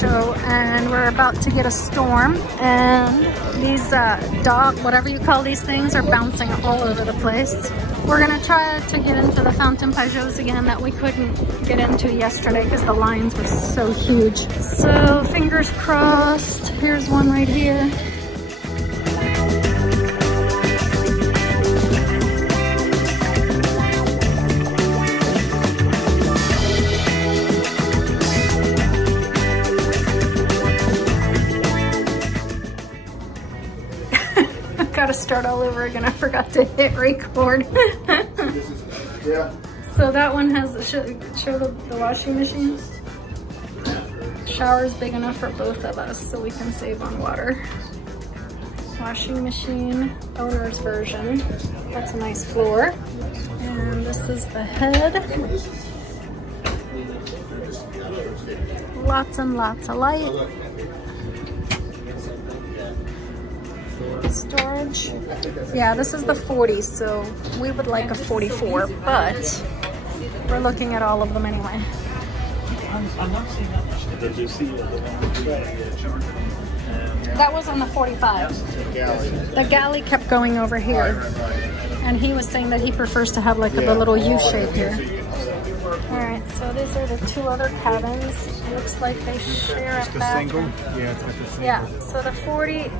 show, and we're about to get a storm, and these whatever you call these things, are bouncing all over the place. We're gonna try to get into the Fountaine Pajots again that we couldn't get into yesterday because the lines were so huge. So fingers crossed. Here's one right here. Gotta start all over again. I forgot to hit record. Yeah. So that one has show the washing machine. Shower's big enough for both of us, so we can save on water. Washing machine, owner's version. That's a nice floor. And this is the head. Lots and lots of light. Storage. Yeah, this is the 40, so we would like a 44, but we're looking at all of them anyway. That was on the 45. The galley kept going over here, and he was saying that he prefers to have like the little U shape here. Alright, so these are the two other cabins. It looks like they share a bathroom. Yeah, it's got the single. Yeah, so the 40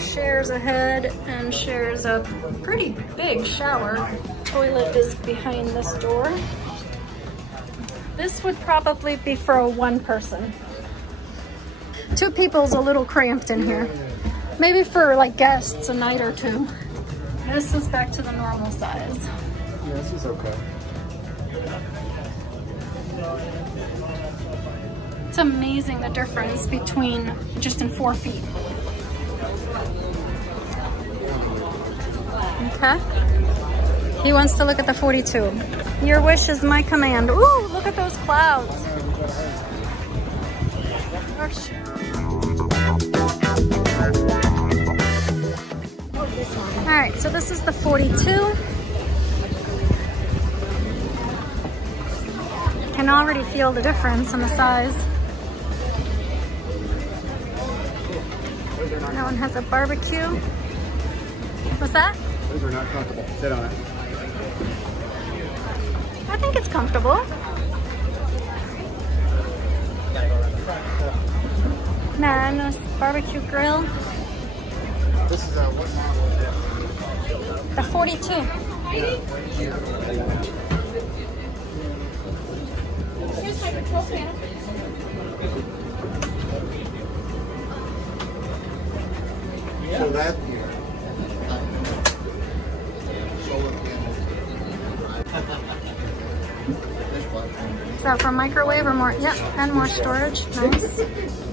shares a head and shares a pretty big shower. Toilet is behind this door. This would probably be for a one person. Two people's a little cramped in here. Maybe for like guests a night or two. This is back to the normal size. Yeah, this is okay. It's amazing the difference between just in 4 feet. Okay. He wants to look at the 42. Your wish is my command. Ooh, look at those clouds. Gosh. All right, so this is the 42. Can already feel the difference in the size. That one has a barbecue. What's that? Those are not comfortable. Sit on it. I think it's comfortable. Man, this barbecue grill. This is what model is this? The 42. Here's my control panel. So that here. Is that for microwave or more? Yep, and more storage. Nice.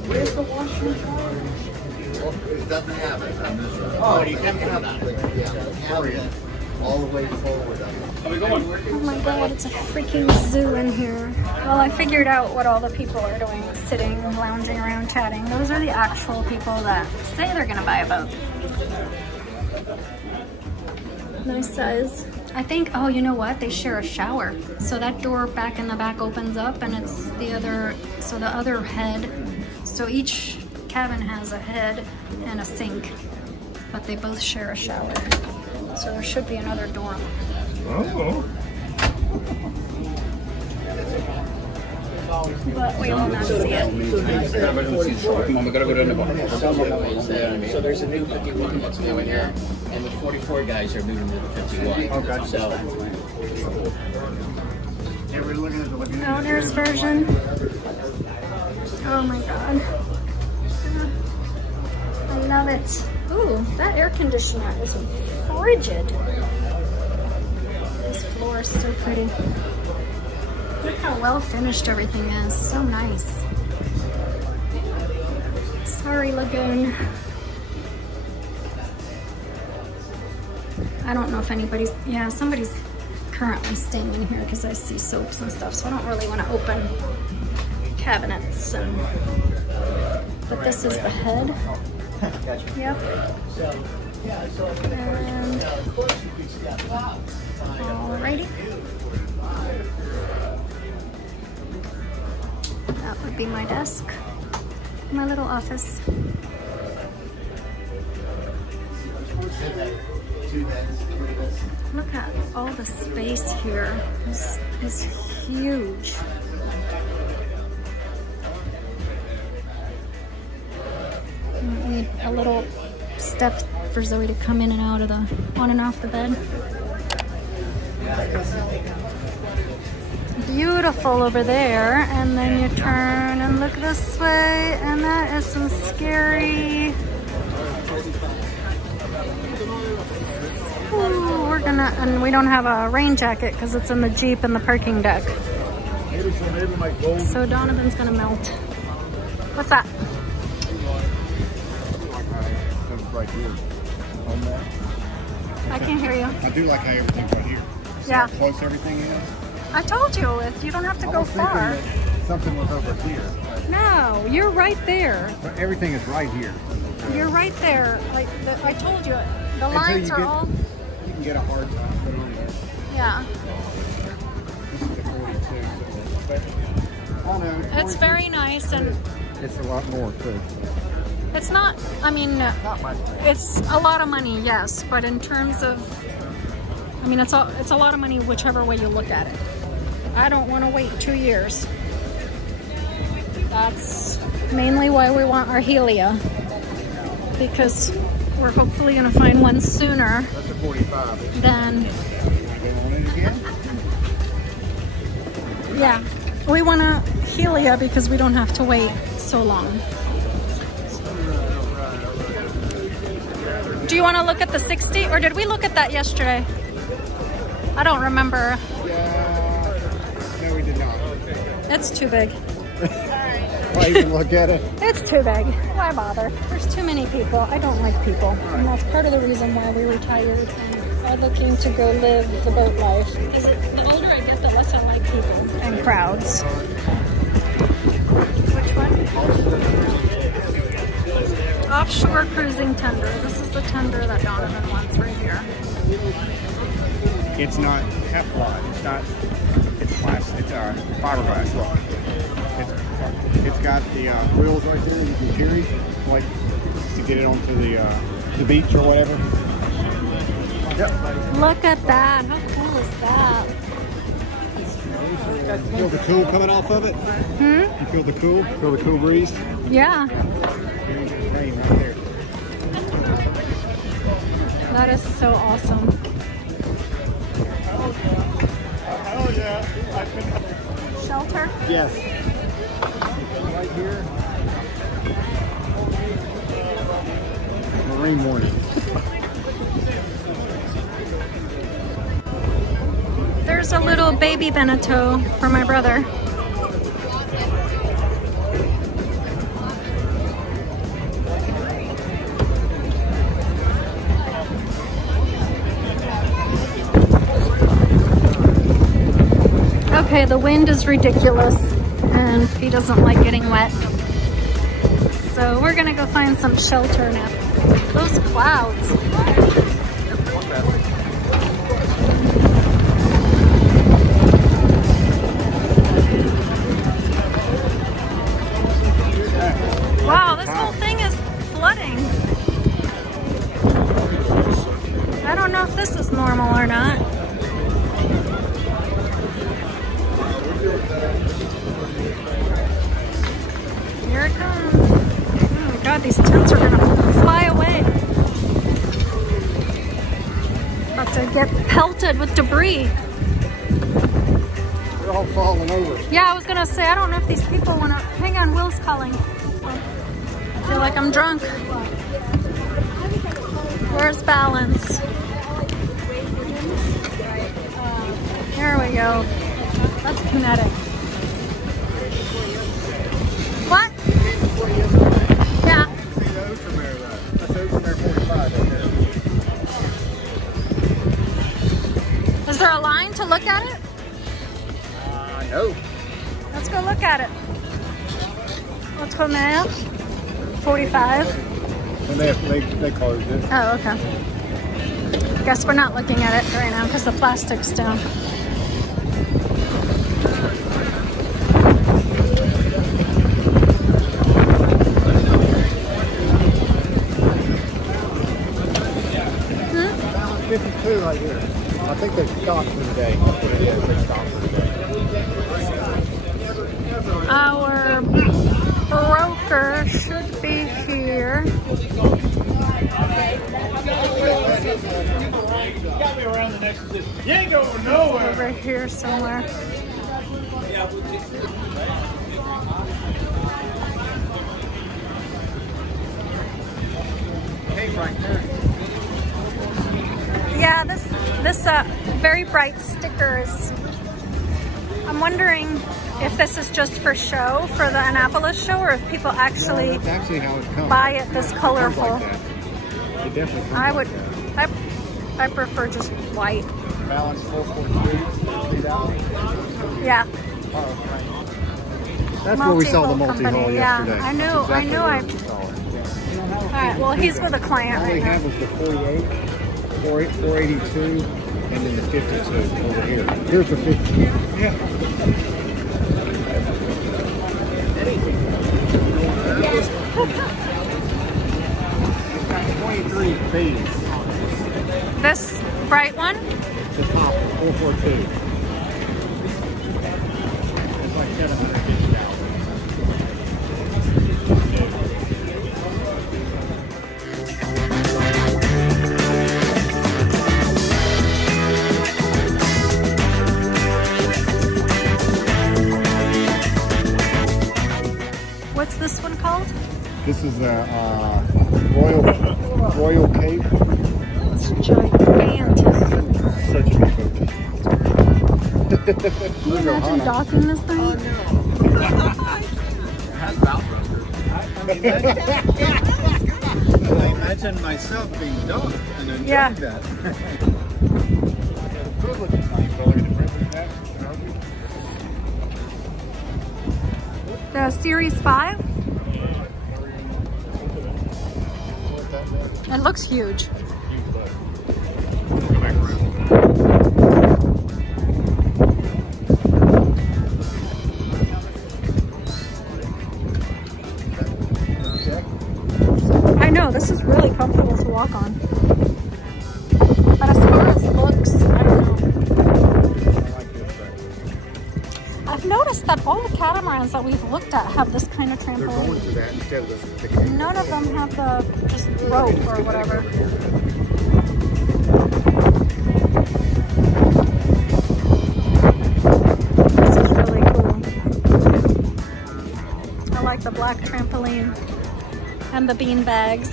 Where's the washer machine? It doesn't have it. Oh, you can have that. Yeah, all the way forward. Oh my god, it's a freaking zoo in here. Well, I figured out what all the people are doing, sitting, lounging around, chatting. Those are the actual people that say they're gonna buy a boat. Nice size. I think, oh, you know what? They share a shower. So that door back in the back opens up and it's the other, so the other head. So each cabin has a head and a sink, but they both share a shower. So there should be another door. Oh. But we will not see it. So there's a new 51 that's new in here, and the 44 guys are moving to the 51. Okay. So Yeah, we're looking at the Owner's version. Oh my god. I love it. Ooh, that air conditioner is frigid. This floor is so pretty. Look how well finished everything is. So nice. Sorry, Lagoon. I don't know if anybody's, yeah, somebody's currently staying in here because I see soaps and stuff, so I don't really want to open cabinets. But this is the head. Yep. And alrighty. That would be my desk. My little office. Look at all the space here. This is huge. We need a little step for Zoe to come in and out of the, on and off the bed. Beautiful over there, and then you turn and look this way, and that is some scary. Ooh, we're gonna, and we don't have a rain jacket because it's in the Jeep in the parking deck. So Donovan's gonna melt. What's that? Right here. I can't hear you. I do like how everything's right here. See Yeah. how close everything is? I told you, you don't have to go far. Something was over here. No, you're right there. But everything is right here. You're right there. I told you, the lines are all. You can get a hard time putting it in. Yeah. This is the 42. But, I don't know. It's very nice, and it's a lot more too. it's not, I mean, it's a lot of money, yes, but in terms of, I mean, it's a lot of money whichever way you look at it. I don't want to wait 2 years. That's mainly why we want our Helia, because we're hopefully going to find one sooner. That's a 45. Than, yeah, we want a Helia because we don't have to wait so long. Do you want to look at the 60, or did we look at that yesterday? I don't remember. No, we did not. It's too big. Why even look at it? It's too big. Why bother? There's too many people. I don't like people. And that's part of the reason why we retired and are looking to go live the boat life. Because the older I get, the less I like people and crowds. Which one? Offshore cruising tender. This is the tender that Donovan wants right here. It's not Teflon. It's not. It's plastic. It's fiberglass. Look. It's got the wheels right there you can carry, like to get it onto the beach or whatever. Yep. Look at that. How cool is that? You feel the cool coming off of it? Hmm? You feel the cool? Feel the cool breeze? Yeah. Here's your train right there. That is so awesome. Oh yeah. Shelter? Yes. Right here. Marine warning. There's a little baby Beneteau for my brother. Okay, the wind is ridiculous and he doesn't like getting wet. So we're gonna go find some shelter now. Those clouds. Wow, this whole thing is flooding. I don't know if this is normal or not. Here it comes. Oh my God, these tents are gonna fly away. About to get pelted with debris. They're all falling over. Yeah, I was gonna say, I don't know if these people wanna, hang on, Will's calling. I feel like I'm drunk. Where's balance? There we go. That's kinetic. What? Yeah. See the ocean there, that's ocean there 45 right there. Is there a line to look at it? No. Let's go look at it. Outre-mer, 45. And they closed it. Oh, okay. Guess we're not looking at it right now because the plastic's down. 52 right here. I think they stopped for the day. That's what it is. They stopped for the day. Our broker should be here. You ain't going nowhere. Over here somewhere. Hey, right there. Yeah, this very bright stickers. I'm wondering if this is just for show, for the Annapolis show, or if people actually, that's actually how it comes. buy it this colorful. Like that. It definitely comes I would, like I prefer just white. that. Balance 442. See that one? Yeah. Oh, right. That's where we saw the multi-hull yesterday. Yeah, I knew. All right. Well, he's with a client All right we now. have was the 48, 482, and then the 52 over here. Here's the 50. Yeah. It's got 23 feet. This bright one. The top, 442. It's like 700 feet down. What's this one called? This is a Royal Cape. It's gigantic. Such a big boat. Can you imagine docking this thing? Oh, no. I imagine myself being docked and enjoying Yeah. that. The Series 5. It looks huge. I know, this is really comfortable to walk on. But as far as looks, I don't know. I've noticed that all the catamarans that we've looked at have this kind of They're going trampoline. to that instead of the cable. None of them have the just rope or whatever. This is really cool. I like the black trampoline and the bean bags.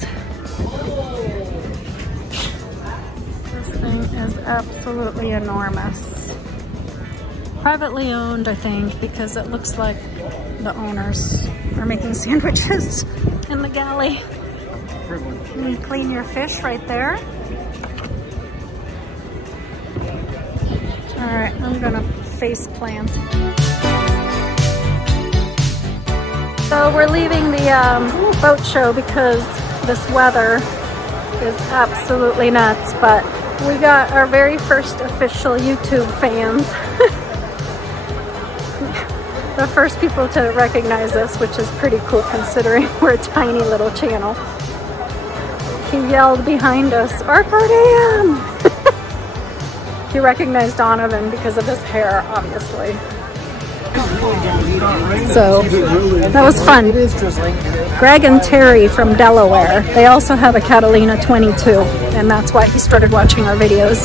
This thing is absolutely enormous. Privately owned, I think, because it looks like the owners are making sandwiches in the galley. You clean your fish right there. All right, I'm gonna face plant. So we're leaving the boat show because this weather is absolutely nuts, but we got our very first official YouTube fans. The first people to recognize us, which is pretty cool considering we're a tiny little channel. He yelled behind us, "Arcadium!" He recognized Donovan because of his hair, obviously. So that was fun. Greg and Terry from Delaware, they also have a Catalina 22, and that's why he started watching our videos.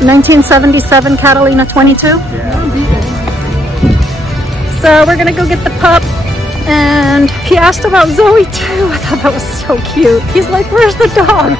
1977 Catalina 22? So we're gonna go get the pup, and he asked about Zoe too. I thought that was so cute. He's like, "Where's the dog?"